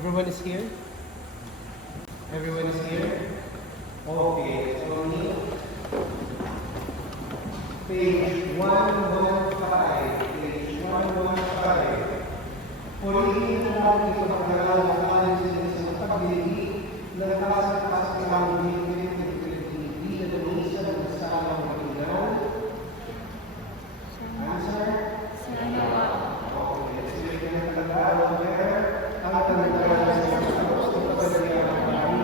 Everyone is here? Everyone is here? Okay, so page 115. Page 115. Purihin natin sa pagkakalaman sa paglili ng kasang-kasang hindi na dumisa ng kasama ng Panginoon. Answer? Sana po. Okay, so you can talaga there. Ang talaga sa Diyos ng pagkakalaman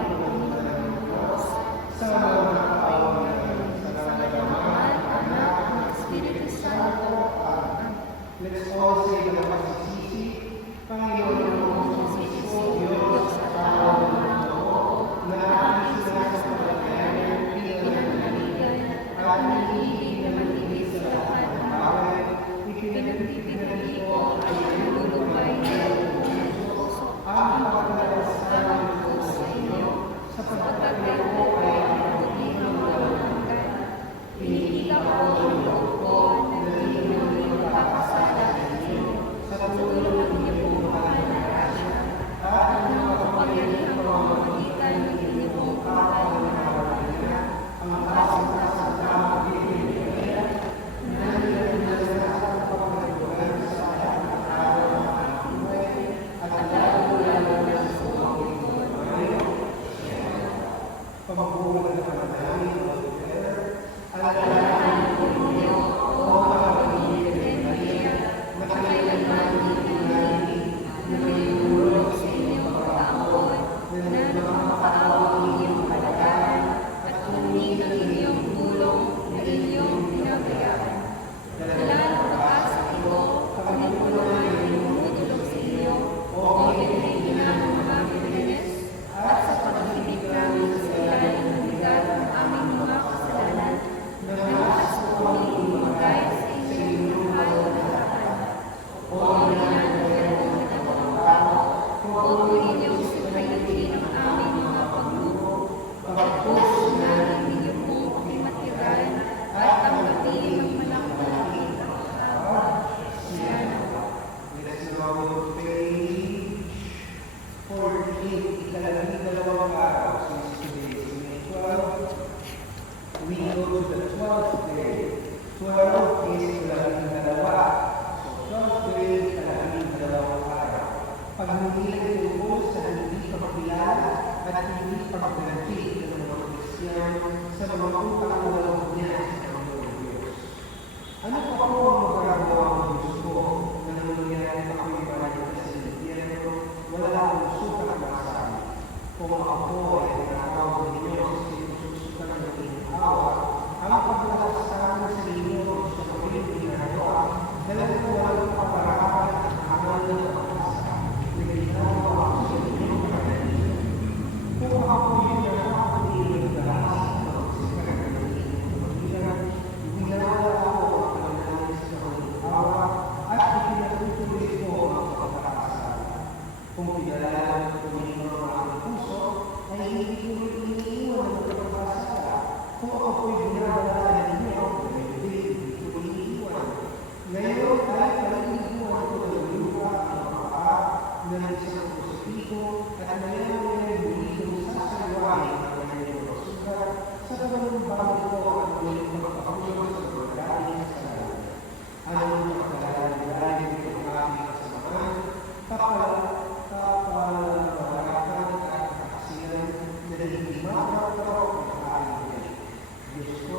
sa mga kaawang sa nalalaman, anak, Espiritu Santo. let's all say the pagsisisi, Panginoon ng Diyos sa tao ng mundo, na aming sinasapalagayan, pinananaligay, at nilibig na matibig sa lahat ng bagay, ipinagpipinali ko ay nilulupay na Diyos, ang pagkakasalan ko sa inyo, sapagkat kayo ay hindi ng walang hanggan. Pinikita ko ang loob ko na hindi namin makakasala sa inyo, sa tulong ng inyong mahal na grasya, at ang makapangyarihan ko ang magitan ng inyong mahal na grasya, ang kasang-kasang tamang bibigyan, na nilalala sa pagkakagawa sa lahat ng araw ng ating buhay, at lalo-lalo na sa sumawin ko ngayon. Pagbubuhay ng pananamin ng Luther, alalahanin ko ninyo, o mga Panginoon Maria, na kailanman itinalin, na may tulong sa inyong pagkaamon, na nakakaawa inyong kalagayan, at humingi ng inyong tulong na inyong pinabayaan. Dalang pag-asa ito, pagnipunan ng tumutulog sa inyo, o pinahihina ng mga Pilipinas, at sa pag-ibig namin sa ilalim ng bigat ng aming mga kasalanan, na lakas po kami ibigay sa inyong mahal na harapan. O inanagyan ng nagawang tao, huwag mo ninyong sipayin ang aming mga pagluho, pagpuso namin ninyong pong imatiran, at tanggapin ng malaki-malaking pagkakawa. Siya na po. Let's now go to page 48, ikalabing-dalawang araw, since today is May 12. We go to the 12th day. 12 is ikalabing-dalawa. So 12th day, ikalabing-dalawang araw. Pagmumili ito sa hindi pagkilala at hindi pagganti ng mga Kristiyano sa mga utang-ulang niya sa mga Diyos. Ano pa po ang magagawa ng Diyos ko na nangyayari ako'y marami sa impyerno, wala akong sukat na masabi. Kung ako po ay tinatawag ninyo sa sinususukan ng inyong awa, ang pagkakasama sa inyo sa kapiling ginagawa, dahil walang kaparahan at hangal ng pagkasa, na ginagawa ko sa inyong kagaling. Kung ako yung nakakapagin ng galas ng pagsikat ng inyong pagkilan, ginagawa ko ang nangis ng inyong awa, at ipinatutuloy ko ang pagkakasala. Kung pinalalaan ko ninyo ang aking puso, ay hindi ko iniiwan ang pagkakasala. Kung ako po'y ginagawa ninyo, ay hindi ko iniiwan. Ngayon ay paliguan ko ng lupa ang paa ng isang positibo at maya-maya muli kong sasaliwain ang kanyang pagsugat sa ganun bago ko ang muling pagpapakulong sa pagkain sa lahat. Anong pagkalalaan-lalaan ng aking kasamaan, kapalabaratan at kakasilan na hindi makakapag ng aking buhay. Diyos ko,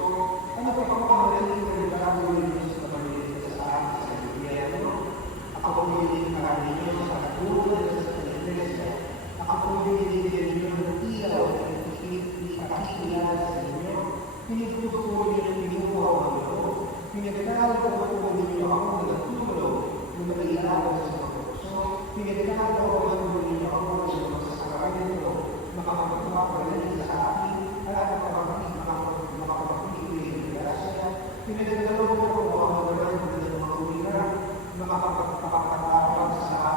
ano pa ang magaling ng gagawin niyo sa pamilya sa akin sa impyerno? Ako po yung ninyo sa katulad sa Iglesia. Ako po yung ninyo ng ilaw na ipakikilala sa inyo. Pinagtug po niyo ng binuha ang loob. Pinagtawag po ninyo ako na natulog na mailaw sa mga puso. Pinagtawag po ninyo ako na masasakaran nito, makapagpapalit sa akin, at makapagpapili ng grasya. Pinagdalaw po ako ang gawin ng mga uliran, makapagpapakatapang sa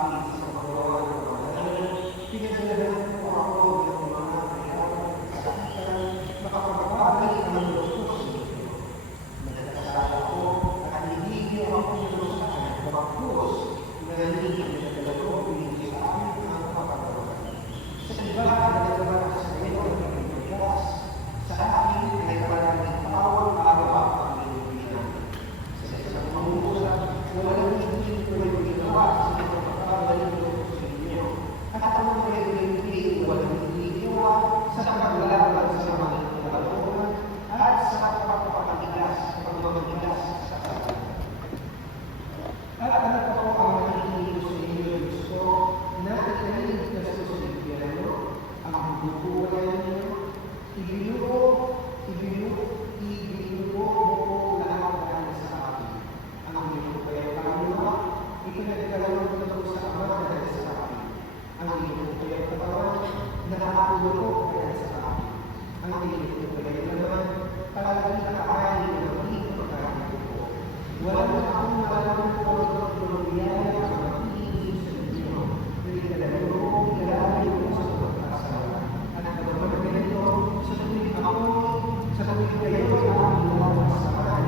lumutok kaya sa akin. Ang tinig ko kaya naman, palagi kakain ng hindi pagkain ko. Wala na akong malamang ko ng tulungyaya ang mag-iisip sa inyo. Pinagdalaro, pinagdalaro ko sa pagkasala. At nagawa ganito, sa tuwing kayo ay aming lawas sa akin,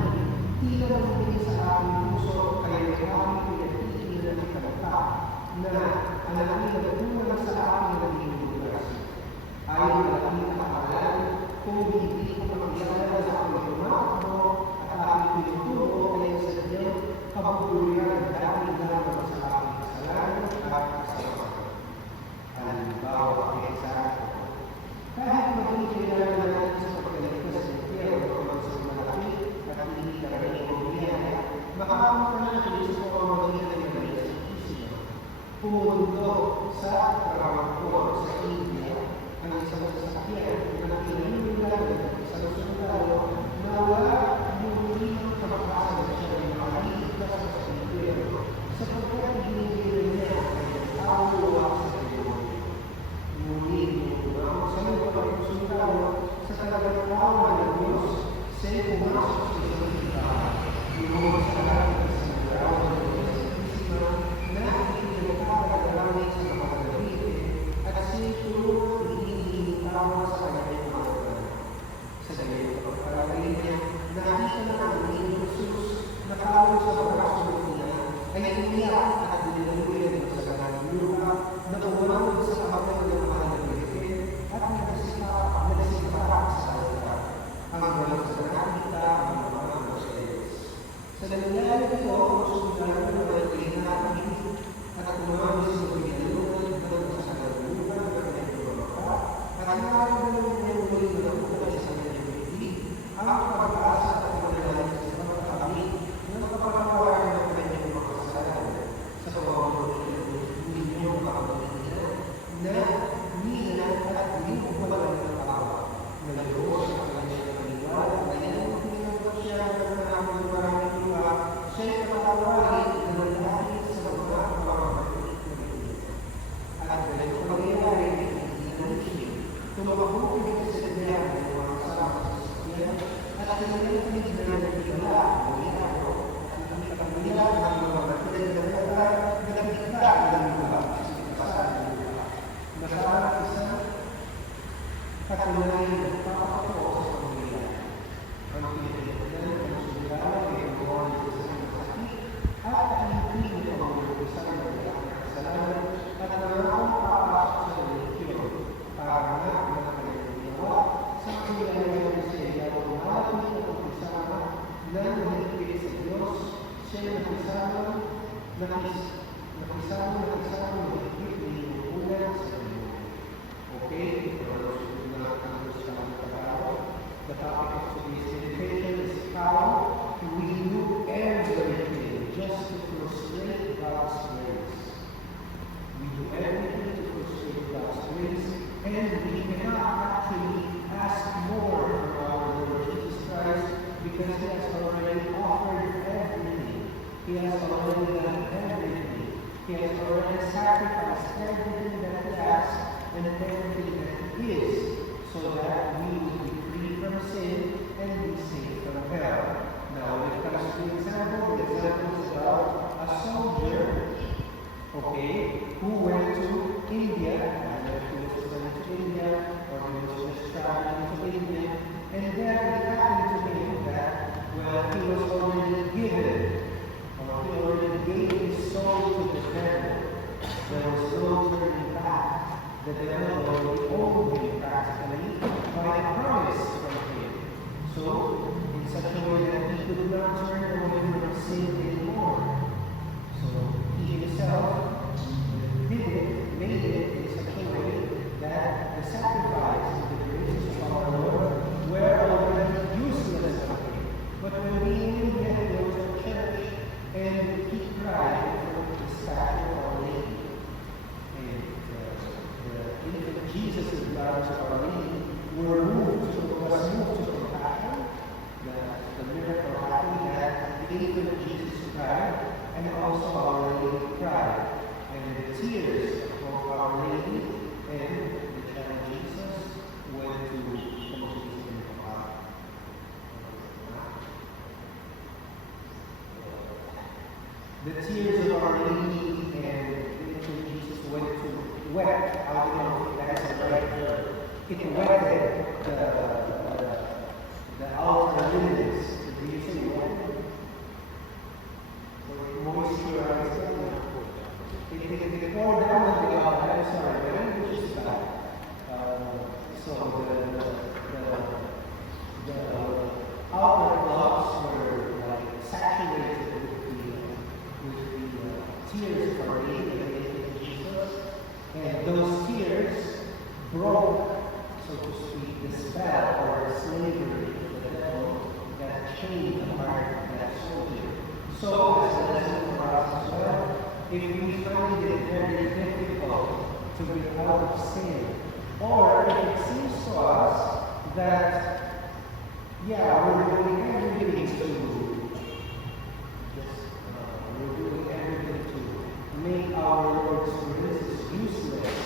tila naman sa aming puso, kaya kami pinag-iilan ng kalata, na ang aking nagtungan sa aking naging lugas. Ay malaking kakalan, kung hindi ko makilala sa aking tumakbo at aking pinuturo kaya sa inyo, kabuluyan ang daming lamang sa aking kasalanan at kasalanan. Halimbawa kaya sa akin, kahit maging kailangan natin sa pagkaligtas sa impyerno o sa malaki at hindi kami bumiyaya, makakamot na natin sa pamamagitan ng Maria Santísima. Pumundo sa Travancore sa India ang isang sasakyan na pinaninilagan sa Lusundayo na wala muli ng kapakasan siya ng makaligtas sa impyerno sapagkat hinihila niya ang tao sa Diyos. Ngunit sa lupa ng Lusundayo sa talagang awa ng Diyos siya'y pumasok sa isang ibahan. Lumuhod sa langit sa nagaraw ng Maria Santísima na itinagkakagalangit sa mga David at siya'y tulog hinihintawang sa kanyang mga anak. Sa ganyan pagpapalagay niya, nakita na ang Jesus nakawin sa braso niya ay umiyak at dinaluyan sa kanang lupa na umanod sa kamay ng mga David at nagsiparak sa altar hanggang sa nakita ang mga Moses. Sa nangyari ito, susundan ng mga natin at umawis sa pinalungan ng sa kanalupan ng kanyang baka at nararamdaman niya muli na nakukulay sa kanyang bibig ang pag-asa at pananalig sa mga kami ng kapagawaran ng kanyang mga kasalanan sa pamamagitan ng inyong kapamilya na nila at ninubalan ng awa na Diyos sa kanyang paniwala na yan pinagpag siya ng maraming lupa siya'y patawarin na malahit sa mga pamamagitan ng Diyos. At ganito mangyayari ay hindi tumabuhin sa sinayang ng mga kasama sa sasakyan at tinanapin na nagigala ang milagro at ang kapamilya ng mga pinagdadala na nagigla ng lupa sa kasama ng lupa. Masarap isa katunayan ng papakato sa pamilya. Ang pinagdadala ng sumilala ay ang buwan ng isang masakit at ang hindi na pamulusan ng mga kasalanan at nangakong papasok sa religiyon para nga ang kanyang ginawa sa kanilang siya o malapit na pagkisama na nahigit sa Diyos siya nakisama mahigit na inuulan sa Diyos. Okay, ito ang susunod na ang Diyos sa mga pag-aaral. The topic of today's meditation is how we do everything just to frustrate God's grace. We do everything to frustrate God's grace, and we cannot actually ask more from our Lord Jesus Christ because He has already offered everything. He has already done everything. He has already sacrificed everything that He has and everything that He is, so that we will be free from sin and be safe from hell. Now, when it comes to the example is about a soldier, okay, who went to India, either he was going to India or he was just traveling to India, and there it happened to him that, well, he was already given, or he already gave his soul to the devil. There was no turning back. The devil already owned him practically by a promise from him. So, in such a way that he could not turn away from sin anymore. So, he himself made it in such a way that the sacrifice and the graces of our Lord were already useless for him. But when we in India go to church and he cried for the statue of Our Lady, and the infant Jesus and the arms of Our Lady was moved to compassion, the miracle happened that the infant Jesus cried, and also Our Lady cried. And the tears of both Our Lady and the child Jesus the tears of Our Lady and infant Jesus went to wet. I don't know if that's the right word. It wetted the altar linens. Do you say wet? Moisturized it. It poured down on the altar. I'm sorry, my language is bad. So the outer cloths were like saturated with the tears of Our Lady and the infant Jesus, and those tears broke, so to speak, the spell or slavery of the devil that chained the heart of that soldier. So, as a lesson for us as well, if we find it very difficult to get out of sin, or if it seems to us that, we're doing everything to make our Lord's graces useless,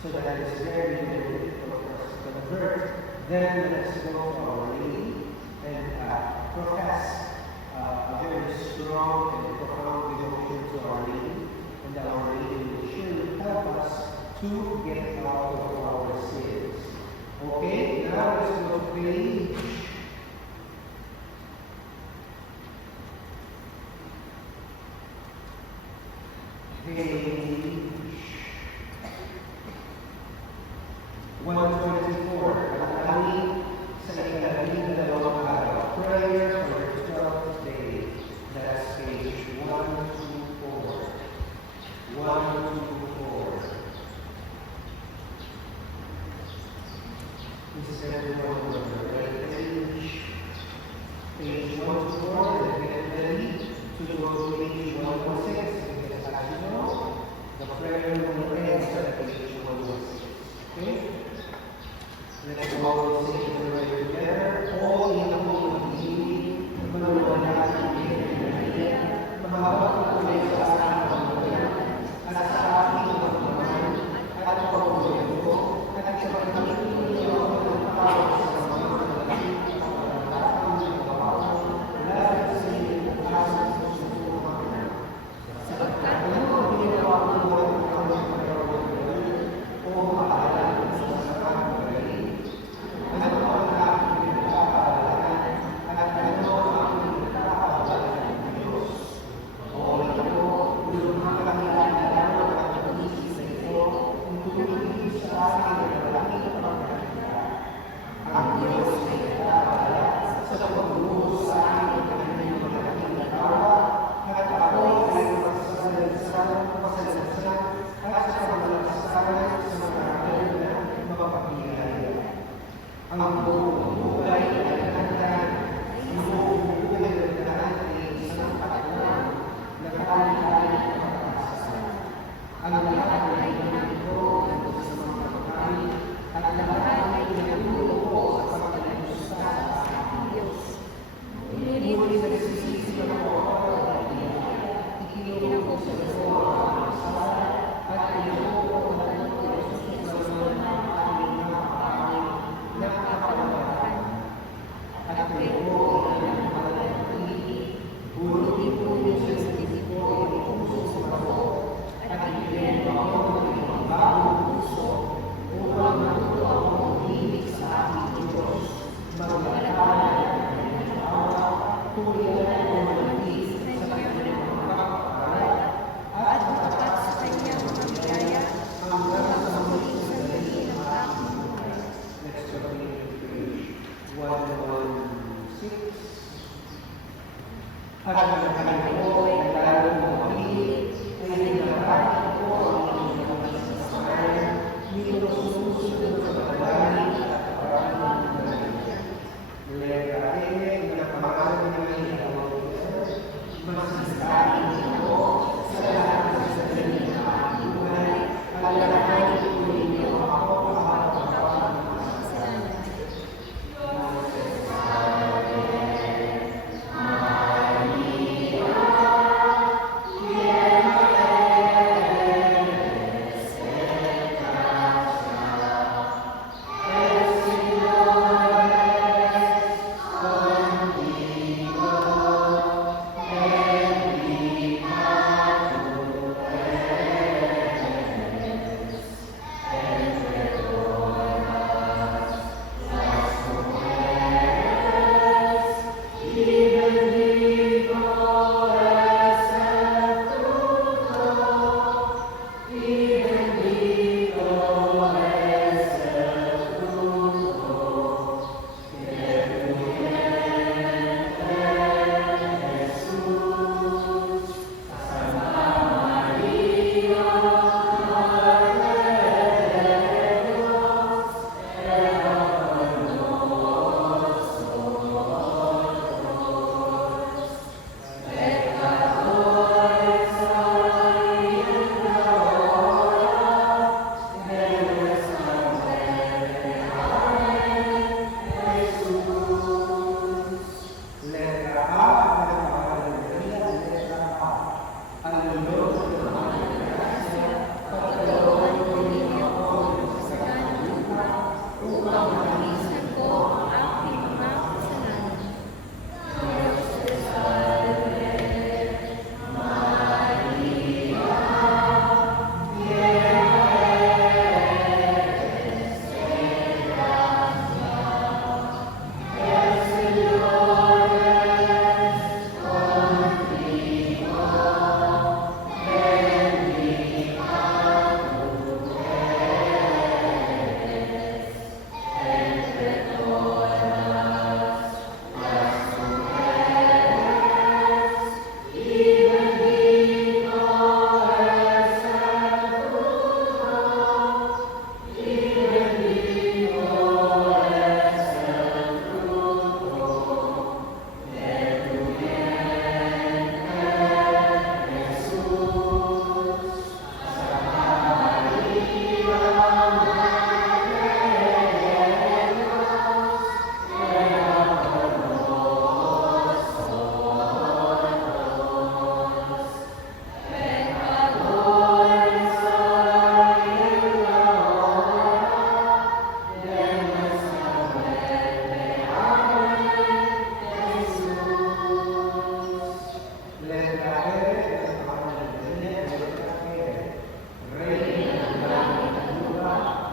so that it's very difficult for us to convert, then let's go to Our Lady and profess a very strong and profound devotion to Our Lady, and that Our Lady will surely help us to get out of our sins. Okay, now let's go to page 124. Alangin sa ikalabing dalawang araw. Prayer for the 12th day. That's page 124. 124. This is everyone on the right page. Page 124. And get ready to go to page 116. Because as you know, the prayer will end at page 116. Okay? Let's all say the prayer together. All in the name of Jesus, manalangin Maria, mahawak ko sa aking pamamayan, at sa aking pamamayan, at pagpapalagay ko, at sa pagpapalagay ko ng tao sa mga malaking pagpapalagay ng kawawa, lahat sa iyo at sa susunod. Sapagkat ano ang ginawa ko ng kamang pagpapalagay o maalam sa sarang magaling? Ano ang aking pinagkakaalaman at ano ang aking pinagkakaalaman ng Diyos? O ito, lumang kanilang ang pag-isip sa ito, kung tumingin sa akin ng malaking pagkakita. Ang Diyos ay nagkakala sa pagbubuhos sa akin ng kanyang malaking nagawa, at ako ay masasalansan at sa pamalasanan sa mga aral na mapapagpilihan. Ang buong buhay ay nagdaan, ang buong buhay ay nagdaan ay isang katuan na kali-kali ng pagkakasalan. Ang lahat ay pinagdo ng sa mga pagkain at lahat ay pinagdo ko sa pagkakalusa sa aking Diyos. Muli nagsisisi ako at ikinulong ko sa iyo ang kasala at pinagdo ko ng Diyos sa mga aking mga pagkain na kapalaman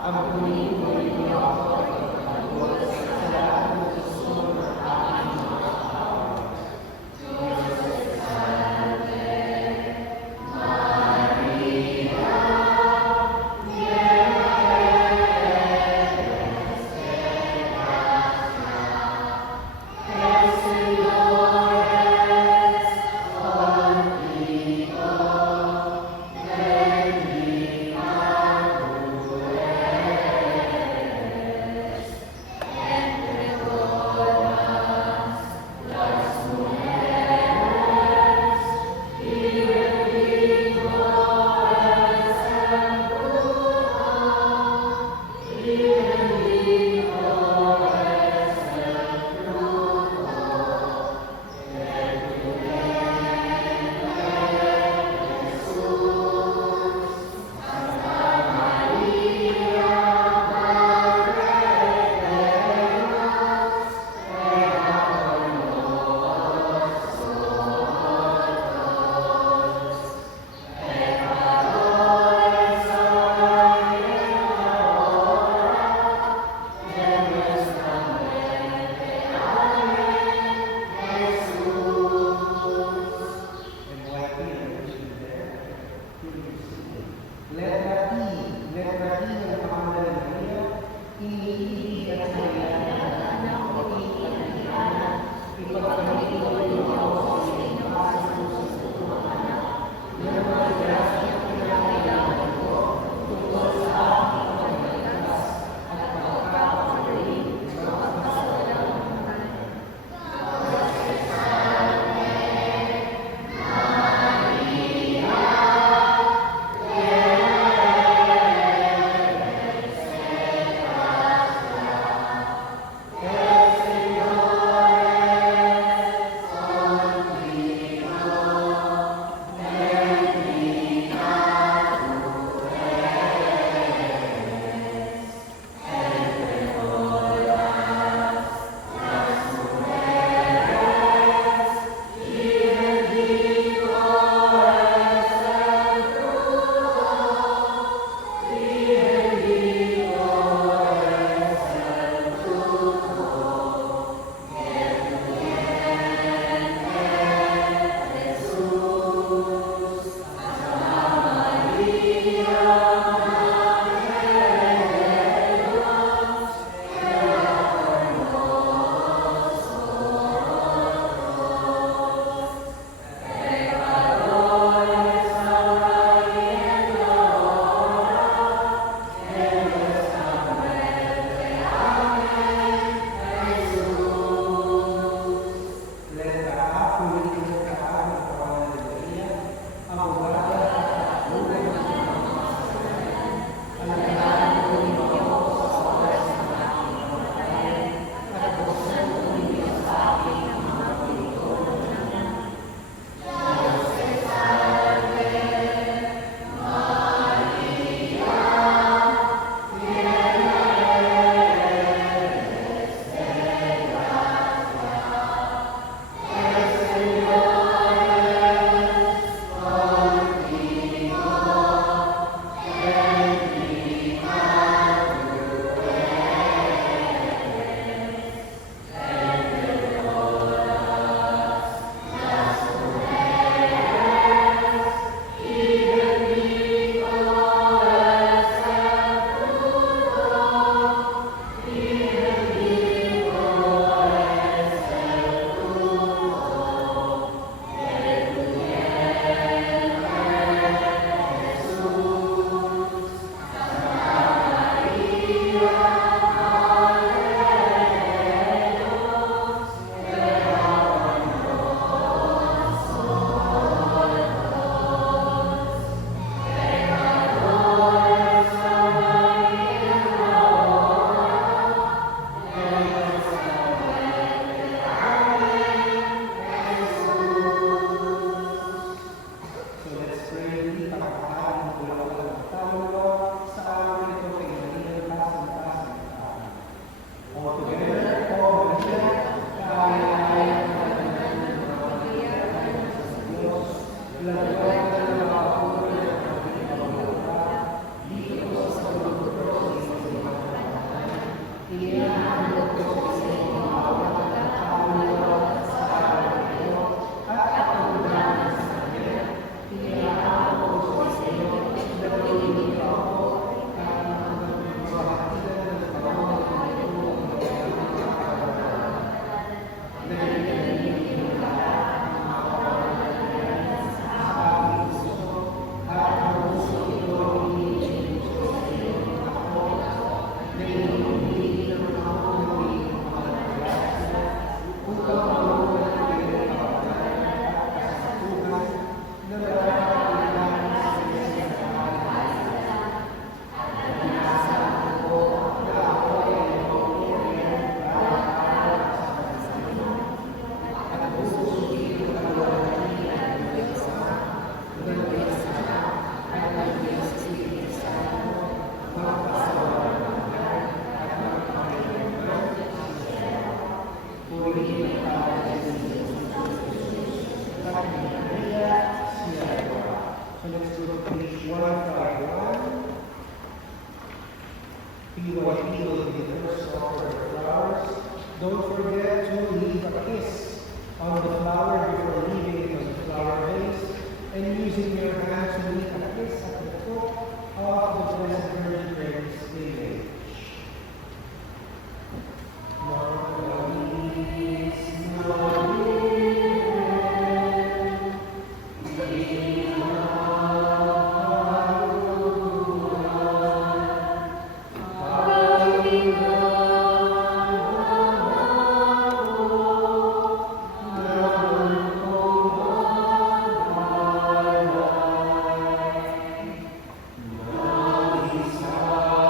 Ampunin mo niyo ako at ipagtanggol sa kasalanan ng gusto ng aking mga tao. PYP will be the first to offer their flowers. Don't forget to leave a kiss on the flower before leaving it on the flower vase, and using your hand to leave a kiss at the foot of the Blessed Virgin Mary's Amen.